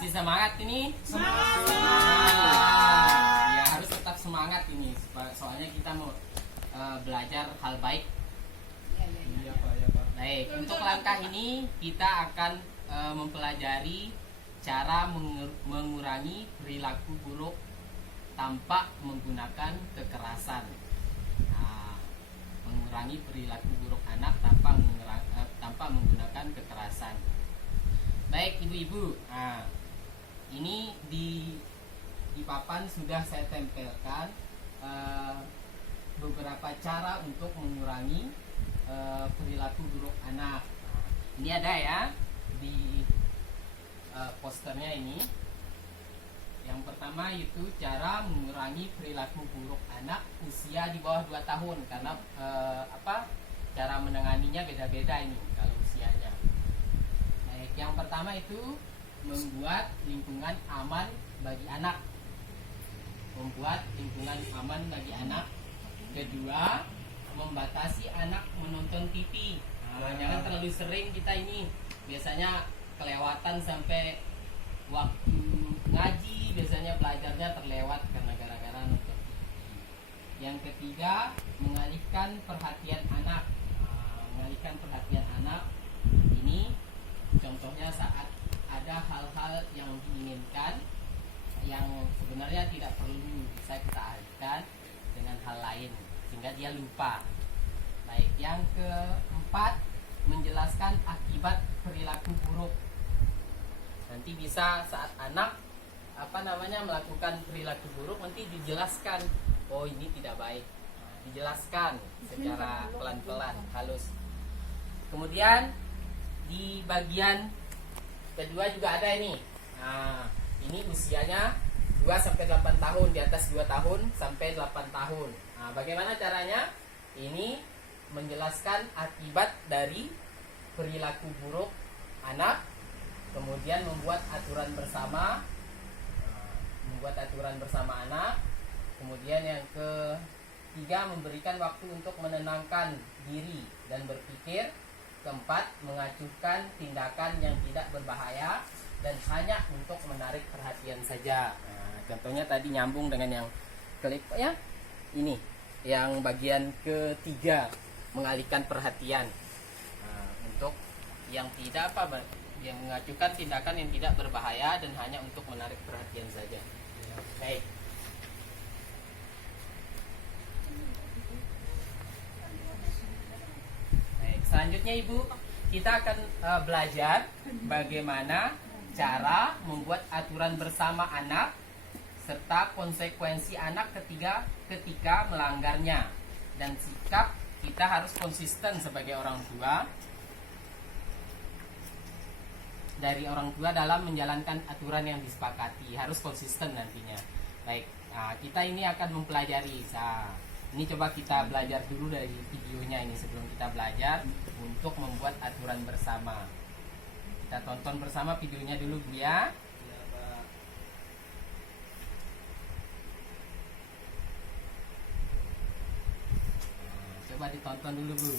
Masih semangat ini? Semangat. Ya harus tetap semangat ini. Soalnya kita mau belajar hal baik. Iya Pak, ya Pak. Baik, untuk langkah ini kita akan mempelajari cara mengurangi perilaku buruk tanpa menggunakan kekerasan. Nah, mengurangi perilaku buruk anak tanpa menggunakan kekerasan. Baik ibu-ibu, nah, ini di papan sudah saya tempelkan beberapa cara untuk mengurangi perilaku buruk anak. Nah, ini ada ya di posternya ini. Yang pertama itu cara mengurangi perilaku buruk anak usia di bawah 2 tahun karena cara menanganinya beda-beda ini kalau usianya. Baik, yang pertama itu membuat lingkungan aman bagi anak. Membuat lingkungan aman bagi anak. Kedua, membatasi anak menonton TV. Nah, jangan terlalu sering kita ini. Biasanya kelewatan sampai waktu ngaji, biasanya belajarnya terlewat karena gara-gara nonton TV. Yang ketiga, mengalihkan perhatian anak. Nah, mengalihkan perhatian anak ini contohnya saat ada hal-hal yang diinginkan yang sebenarnya tidak perlu, bisa kita alihkan dengan hal lain sehingga dia lupa. Baik, yang keempat, menjelaskan akibat perilaku buruk. Nanti bisa saat anak melakukan perilaku buruk, nanti dijelaskan, oh ini tidak baik. Nah, dijelaskan secara pelan-pelan, halus. Kemudian di bagian kedua juga ada ini. Nah, ini usianya 2 sampai 8 tahun, di atas 2 tahun sampai 8 tahun. Nah, bagaimana caranya? Ini menjelaskan akibat dari perilaku buruk anak, kemudian membuat aturan bersama, anak. Kemudian yang ketiga, memberikan waktu untuk menenangkan diri dan berpikir. Keempat, mengacuhkan tindakan yang tidak berbahaya dan hanya untuk menarik perhatian saja. Nah, contohnya tadi nyambung dengan yang klip ya. Ini yang bagian ketiga, mengalihkan perhatian. Nah, untuk yang tidak yang mengacuhkan tindakan yang tidak berbahaya dan hanya untuk menarik perhatian saja. Baik. Selanjutnya Ibu, kita akan belajar bagaimana cara membuat aturan bersama anak serta konsekuensi anak ketika melanggarnya, dan sikap kita harus konsisten sebagai orang tua dalam menjalankan aturan yang disepakati, harus konsisten nantinya. Baik, nah, kita ini akan mempelajari. Ini coba kita belajar dulu dari videonya ini sebelum kita belajar untuk membuat aturan bersama. Kita tonton bersama videonya dulu Bu ya. Coba ditonton dulu Bu.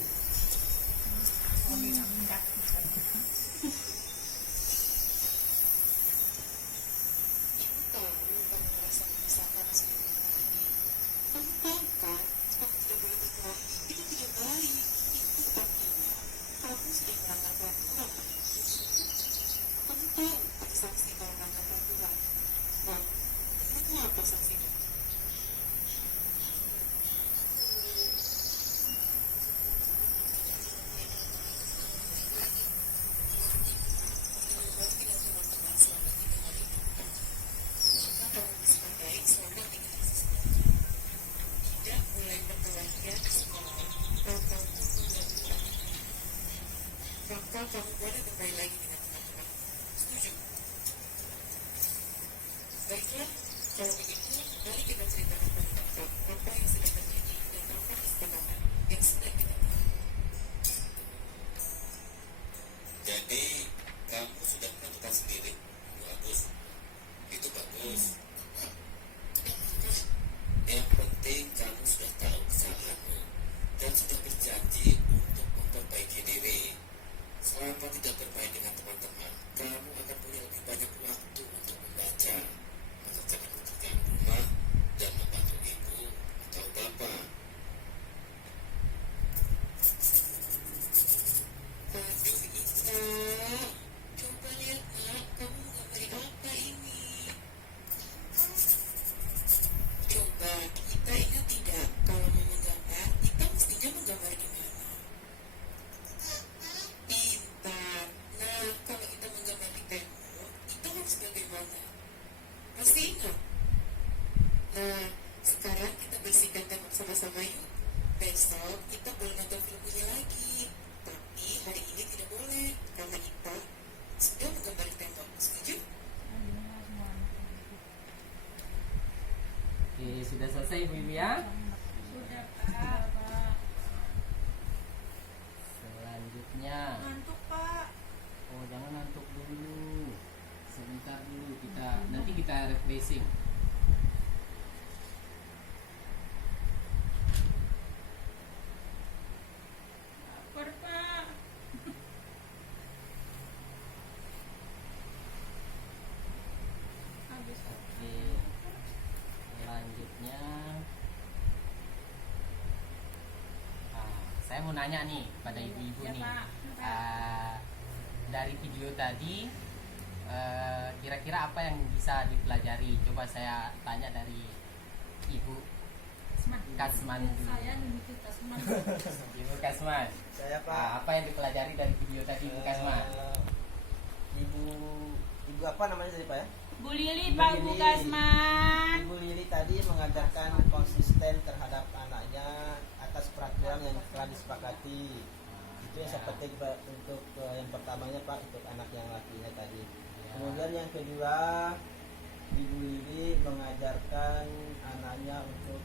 Kamu boleh kembali lagi dengan teman-teman. Setuju? Baiklah, kalau begitu, mari kita ceritakan pada Bapak apa yang sedang terjadi dan apa kesepakatan yang sedang kita buat. Jadi, kamu sudah menentukan sendiri? Bagus. Itu bagus. Yang penting kamu sudah tahu kesalahanmu dan sudah berjanji untuk memperbaiki diri. Selama tidak bermain dengan teman-teman, kamu akan punya lebih banyak waktu terus bagaimana? Pasti ingat. Nah, sekarang kita bersihkan tembok sama-sama yuk. Besok kita boleh nonton filmnya lagi. Tapi hari ini tidak boleh karena kita sudah menggambar tembok. Setuju? Oke, sudah selesai ibu-ibu ya. Sudah Pak. Selanjutnya, Ngantuk Pak. oh jangan ngantuk dulu, sebentar dulu nanti kita refreshing. Lapar Pak. Habis Pak. Oke, selanjutnya, saya mau nanya nih pada ibu-ibu Ya, nih. Pak. Dari video tadi, kira-kira apa yang bisa dipelajari? Coba saya tanya dari Ibu Kasman dulu. Saya memikir Kasman. Ibu Kasman, Saya Pak. apa yang dipelajari dari video tadi Ibu Kasman? Ibu apa namanya tadi Pak ya? Bu Lili Ibu Pak Bu Lili. Kasman. Ibu Lili tadi mengajarkan konsisten terhadap anaknya atas peraturan yang telah disepakati. Itu yang saya petik Pak, untuk yang pertamanya Pak, untuk anak yang lakinya tadi. Kemudian yang kedua, Ibu Lili mengajarkan anaknya untuk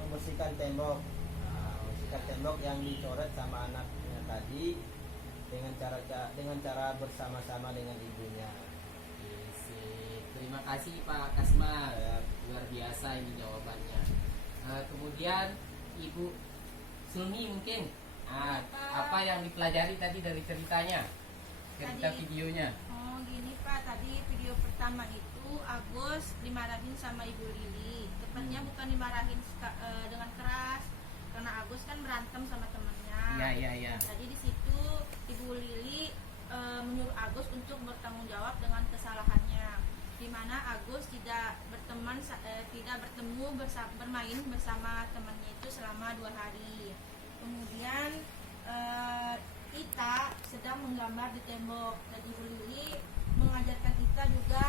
membersihkan tembok. Nah, membersihkan tembok yang dicoret sama anaknya tadi dengan cara bersama-sama dengan ibunya. Oke, sip. Terima kasih Pak Kasman. Ya. Luar biasa ini jawabannya. Kemudian Ibu Sulmi mungkin, apa yang dipelajari tadi dari ceritanya, cerita Tadi- videonya? Oh gini Pak, tadi video pertama itu Agus dimarahin sama Ibu Lili. Tepatnya bukan dimarahin dengan keras, karena Agus kan berantem sama temannya. Iya. Jadi di situ Ibu Lili menyuruh Agus untuk bertanggung jawab dengan kesalahannya, di mana Agus tidak bertemu bermain bersama temannya itu selama 2 hari. Kemudian kita sedang menggambar di tembok. Jadi Ibu Lili mengajarkan kita juga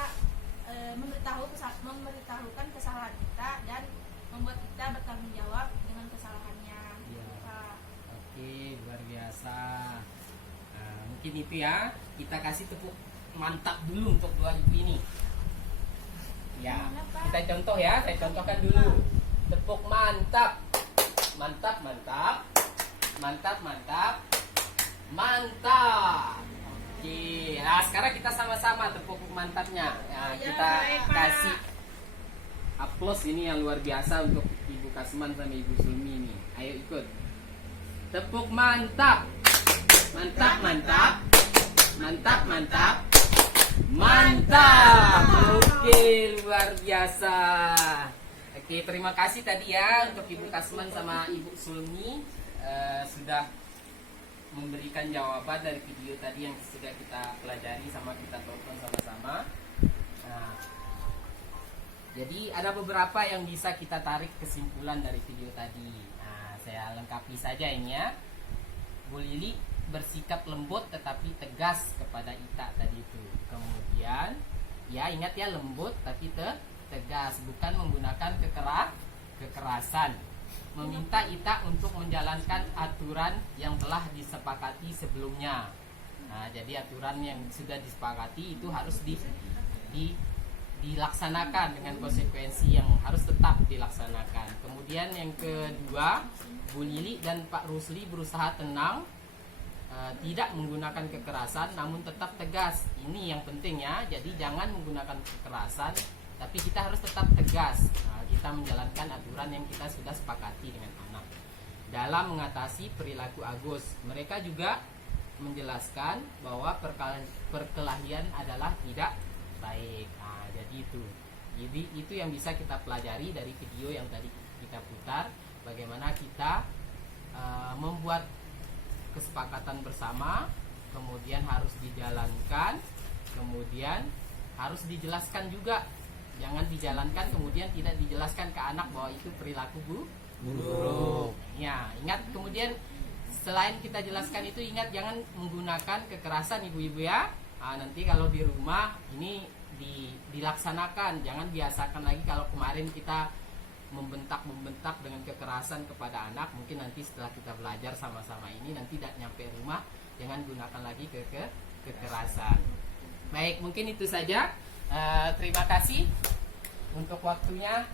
memberitahukan kesalahan kita dan membuat kita bertanggung jawab dengan kesalahannya. Iya. Pak. Oke, luar biasa. Mungkin itu ya, kita kasih tepuk mantap dulu untuk dua ibu ini. Ya, Gimana, Pak? kita contoh ya, saya contohkan dulu. Tepuk mantap, mantap, mantap, mantap, mantap, mantap. Oke, nah sekarang kita sama-sama tepuk mantapnya. Nah, Ya, kita baik, Pak. kasih aplaus ini yang luar biasa untuk Ibu Kasman sama Ibu Sulmi ini. Ayo ikut. Tepuk mantap. Mantap, mantap. Mantap, mantap. Mantap. Oke, luar biasa. Oke, terima kasih tadi ya untuk Ibu Kasman sama Ibu Sulmi sudah memberikan jawaban dari video tadi yang sudah kita pelajari sama kita tonton sama-sama. Nah, jadi ada beberapa yang bisa kita tarik kesimpulan dari video tadi. Nah, saya lengkapi saja ini ya. Bu Lili bersikap lembut tetapi tegas kepada Ita tadi itu. Kemudian, ya ingat ya, lembut tapi tegas, bukan menggunakan kekerasan. Meminta Ita untuk menjalankan aturan yang telah disepakati sebelumnya. Nah, jadi aturan yang sudah disepakati itu harus dilaksanakan dengan konsekuensi yang harus tetap dilaksanakan. Kemudian yang kedua, Bu Lili dan Pak Rusli berusaha tenang, tidak menggunakan kekerasan namun tetap tegas. Ini yang penting ya. Jadi jangan menggunakan kekerasan, tapi kita harus tetap tegas. Kita menjalankan aturan yang kita sudah sepakati dengan anak. Dalam mengatasi perilaku Agus, mereka juga menjelaskan bahwa perkelahian adalah tidak baik. Jadi itu yang bisa kita pelajari dari video yang tadi kita putar. Bagaimana kita membuat kesepakatan bersama, kemudian harus dijalankan, kemudian harus dijelaskan juga. Jangan dijalankan kemudian tidak dijelaskan ke anak bahwa itu perilaku buruk. Ya, ingat kemudian selain kita jelaskan itu, ingat jangan menggunakan kekerasan ibu-ibu ya. Nanti kalau di rumah ini dilaksanakan. Jangan biasakan lagi kalau kemarin kita membentak dengan kekerasan kepada anak, mungkin nanti setelah kita belajar sama-sama ini nanti tidak nyampe rumah, jangan gunakan lagi kekerasan. Baik, mungkin itu saja. Terima kasih untuk waktunya.